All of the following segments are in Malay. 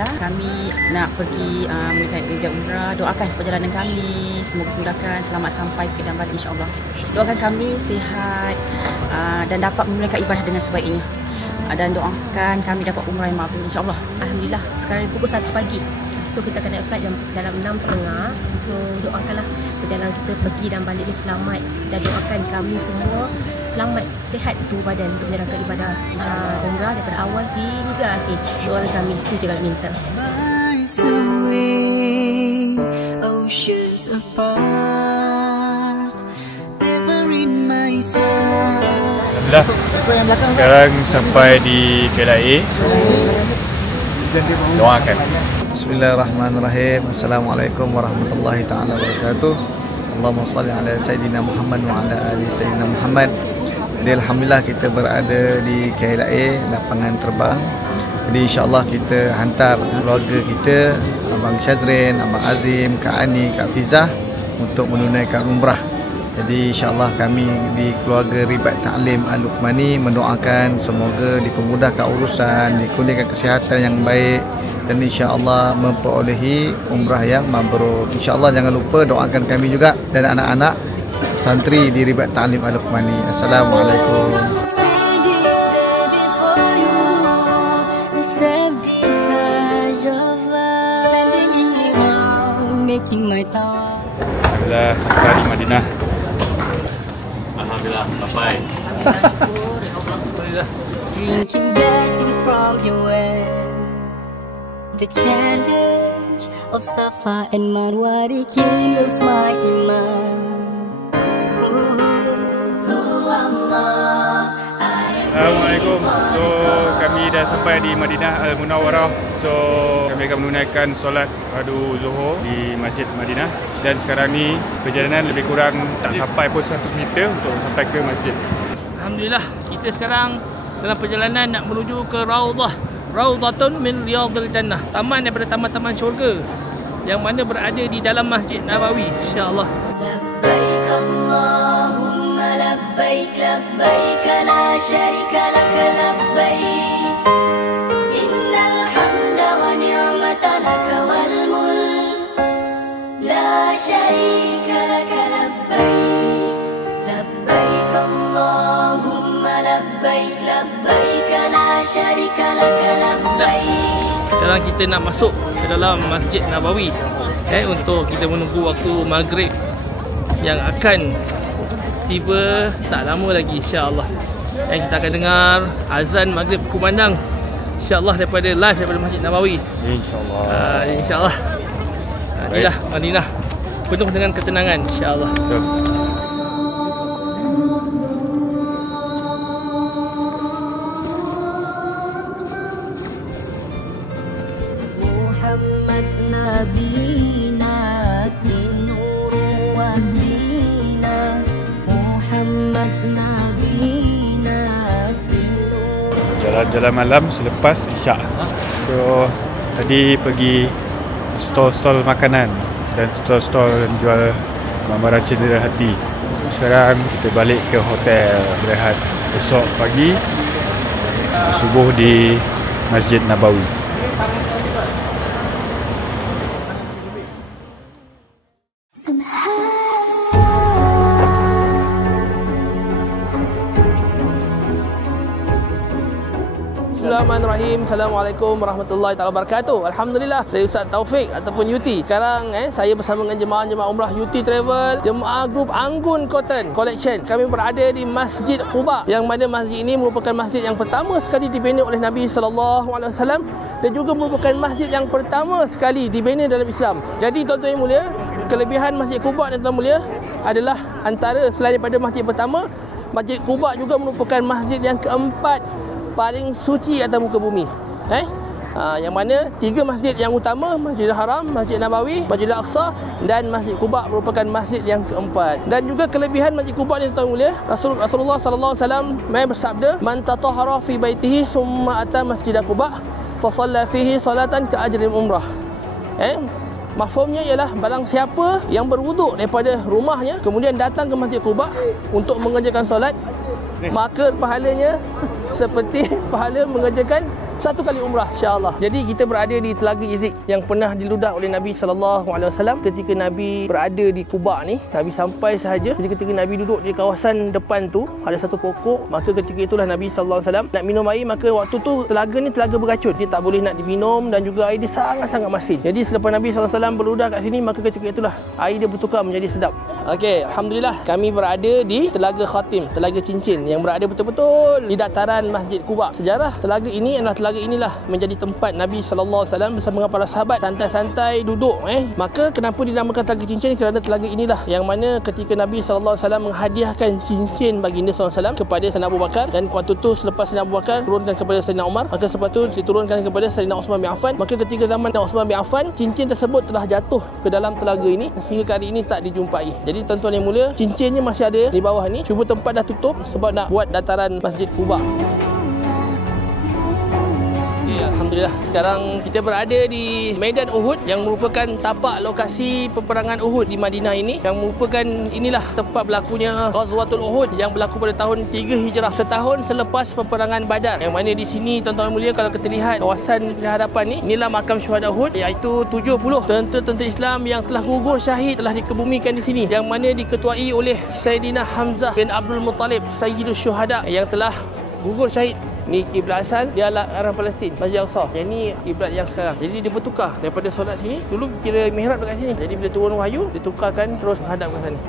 ibadah. Kami nak pergi menunaikan ibadah umrah. Doakan perjalanan kami, semoga dimudahkan, selamat sampai ke dan balik insya-Allah. Doakan kami sihat dan dapat menunaikan ibadah dengan sebaiknya. Dan doakan kami dapat umrah yang makbul insya-Allah. Alhamdulillah, sekarang pukul 1 pagi. So kita akan naik flight dalam 6.30. So doakanlah perjalanan kita pergi dan balik ni selamat. Dan doakan kami semua selamat, sihat tubuh badan untuk menjalankan ibadah umrah daripada awal hingga akhir. Doa kami itu je kami minta. Alhamdulillah, sekarang sampai di KLIA. So doakan. Bismillahirrahmanirrahim. Assalamualaikum warahmatullahi taala wabarakatuh. Allahumma salli ala Sayyidina Muhammad wa ala ali Sayyidina Muhammad. Jadi alhamdulillah kita berada di KLIA, lapangan terbang. Jadi insya-Allah kita hantar keluarga kita, Abang Syazrin, Abang Azim, Kak Ani, Kak Fizah untuk menunaikan umrah. Jadi insya-Allah kami di keluarga Ribat Ta'lim Al-Luqmani mendoakan semoga dipermudahkan urusan, dikurniakan kesihatan yang baik dan insya-Allah memperolehi umrah yang mabrur. Insya-Allah jangan lupa doakan kami juga dan anak-anak santri di Ribat Ta'lim Al-Luqmani. Assalamualaikum. Alhamdulillah sampai di Madinah. Alhamdulillah sampai. Drinking blessings from your way. The challenge of Safa and Marwa rekindles my iman. Assalamualaikum. So kami dah sampai di Madinah Al-Munawwarah. So kami akan menunaikan solat fardu Zuhur di Masjid Madinah. Dan sekarang ni perjalanan lebih kurang tak sampai pun 1 meter untuk sampai ke masjid. Alhamdulillah, kita sekarang dalam perjalanan nak menuju ke Raudhah. Raudhatun min Riyadhil Jannah. Taman daripada taman-taman syurga yang mana berada di dalam Masjid Nabawi, insya-Allah. Labbaik Allahumma labbaik labbaik la syarika lak labbaik innal hamda wa ni'mata lak wal mulk la syarika lak labbaik labbaik Allahumma labbaik labbaik la syarika lak labbaik. Sekarang kita nak masuk ke dalam Masjid Nabawi untuk kita menunggu waktu maghrib yang akan tiba tak lama lagi, insya-Allah. Dan kita akan dengar azan maghrib kumandang, insya-Allah, daripada live daripada Masjid Nabawi. Insya-Allah. Insya-Allah. Inilah Madinah penuh dengan ketenangan, insya-Allah. Muhammad nabina nur wahdina Muhammad nabina nur. Jalan-jalan malam selepas Isyak. So tadi pergi stol-stol makanan dan stol-stol yang jual gambaran cendera hati. Sekarang kita balik ke hotel berehat. Besok pagi subuh di Masjid Nabawi. Bismillahirrahmanirrahim. Assalamualaikum warahmatullahi taala wabarakatuh. Alhamdulillah, saya Ustaz Taufik ataupun Yuti. Sekarang saya bersama dengan jemaah umrah Yuti Travel, jemaah grup Anggun Cotton Collection. Kami berada di Masjid Quba, yang mana masjid ini merupakan masjid yang pertama sekali dibina oleh Nabi SAW dan juga merupakan masjid yang pertama sekali dibina dalam Islam. Jadi tuan-tuan yang mulia, kelebihan Masjid Quba dan tuan mulia adalah antara selain daripada masjid pertama, Masjid Quba juga merupakan masjid yang keempat paling suci atas muka bumi. Yang mana 3 masjid yang utama, Masjidil Haram, Masjid Nabawi, Masjidil Aqsa dan Masjid Quba merupakan masjid yang keempat. Dan juga kelebihan Masjid Quba ni tuan mulia, Rasulullah sallallahu alaihi wasallam bersabda, "Man tatahhara fi baitihi summa ata Masjid Quba fa shalla fihi salatan ka ajri umrah." Mafhumnya ialah barang siapa yang berwuduk daripada rumahnya kemudian datang ke Masjid Quba untuk mengerjakan solat, maka pahalanya seperti pahala mengerjakan satu kali umrah insya-Allah. Jadi kita berada di Telaga Izik yang pernah diludah oleh Nabi SAW ketika Nabi berada di Quba ni. Nabi sampai sahaja, jadi ketika Nabi duduk di kawasan depan tu ada satu pokok, maka ketika itulah Nabi SAW nak minum air, maka waktu tu telaga ni telaga beracun, dia tak boleh nak diminum dan juga air dia sangat-sangat masin. Jadi selepas Nabi SAW berludah kat sini, maka ketika itulah air dia bertukar menjadi sedap. Okey, alhamdulillah kami berada di Telaga Khatim, Telaga Cincin yang berada betul-betul di dataran Masjid Quba. Sejarah telaga ini adalah telaga inilah menjadi tempat Nabi SAW bersama dengan para sahabat santai-santai duduk. Maka kenapa dinamakan Telaga Cincin? Kerana telaga inilah yang mana ketika Nabi SAW menghadiahkan cincin baginda SAW kepada Sayyidina Abu Bakar, dan waktu tu selepas Sayyidina Abu Bakar turunkan kepada Sayyidina Umar, maka selepas tu diturunkan kepada Sayyidina Uthman bin Affan. Maka ketika zaman Uthman bin Affan, cincin tersebut telah jatuh ke dalam telaga ini sehingga kali ini tak dijumpai. Jadi tuan-tuan yang mulia, cincinnya masih ada di bawah ni, cuma tempat dah tutup sebab nak buat dataran Masjid Quba. Alhamdulillah, sekarang kita berada di Medan Uhud yang merupakan tapak lokasi peperangan Uhud di Madinah ini, yang merupakan inilah tempat berlakunya Ghazwatul Uhud yang berlaku pada tahun 3 Hijrah, setahun selepas peperangan Badar. Yang mana di sini tuan-tuan mulia, kalau kita lihat kawasan di hadapan ni, inilah makam syuhada Uhud, iaitu 70 tentera-tentera Islam yang telah gugur syahid telah dikebumikan di sini, yang mana diketuai oleh Sayyidina Hamzah bin Abdul Muttalib, Sayyidus Syuhada, yang telah gugur syahid. Ni kiblat asal dia arah Palestin, Masjid Al-Aqsa. Yang ni kiblat yang sekarang. Jadi dia bertukar daripada solat sini, dulu kira mihrab dekat sini. Jadi bila turun wahyu, ditukarkan terus menghadap ke sana.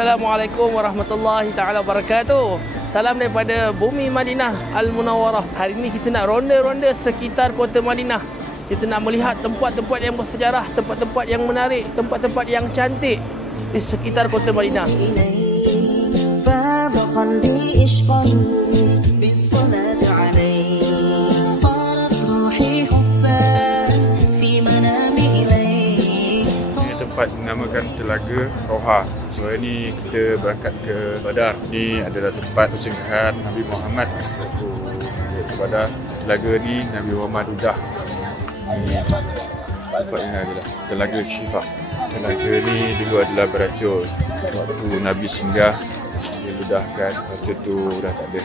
Assalamualaikum warahmatullahi taala wabarakatuh. Salam daripada bumi Madinah Al-Munawwarah. Hari ini kita nak ronda-ronda sekitar kota Madinah. Kita nak melihat tempat-tempat yang bersejarah, tempat-tempat yang menarik, tempat-tempat yang cantik di sekitar kota Madinah. Ini tempat dinamakan Telaga Roha. So ini kita berangkat ke Badar. Ini adalah tempat persinggahan Nabi Muhammad waktu ke Badar. Telaga ni Nabi Muhammad ludah. Tempatnya adalah Telaga Syifa. Telaga ni dulu adalah beracun. Waktu Nabi singgah, dia ludahkan, racun tu dah tak ada.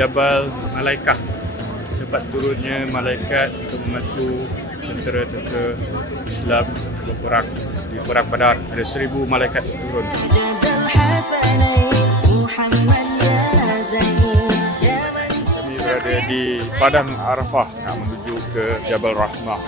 Jabal Malaikah, tempat turunnya malaikat untuk membantu tentera-tentera Islam berperang di perang Badar. Ada 1000 malaikat turun. Kami berada di Padang Arafah nak menuju ke Jabal Rahmah.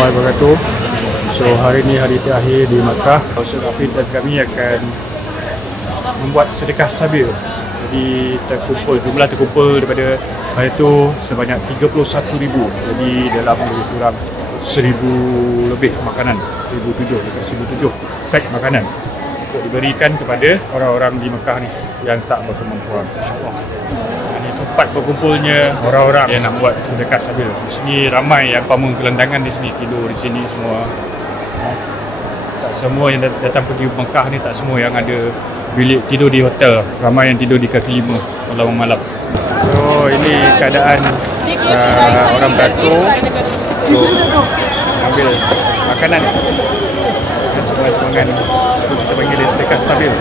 warahmatullahi wabarakatuh. So hari ini hari terakhir di Makkah. Ustaz Hafid dan kami akan membuat sedekah sabil. Jadi jumlah terkumpul daripada hari itu sebanyak 31,000. Jadi dalam lebih kurang 1,000 lebih makanan, 1,007 pack makanan untuk diberikan kepada orang-orang di Mekah ni yang tak berkemampuan. InsyaAllah. Ini tempat berkumpulnya orang-orang yang nak buat sedekah sabil. Di sini ramai yang pamung kelendangan di sini, tidur di sini semua. Tak semua yang datang pergi Mekah ni, tak semua yang ada bilik tidur di hotel. Ramai yang tidur di kaki lima malam-malam. So ini keadaan orang beratur untuk ambil makanan dan sumbangan kita panggil sedekah sabil.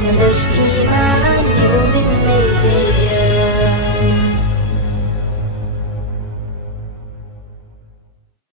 Finish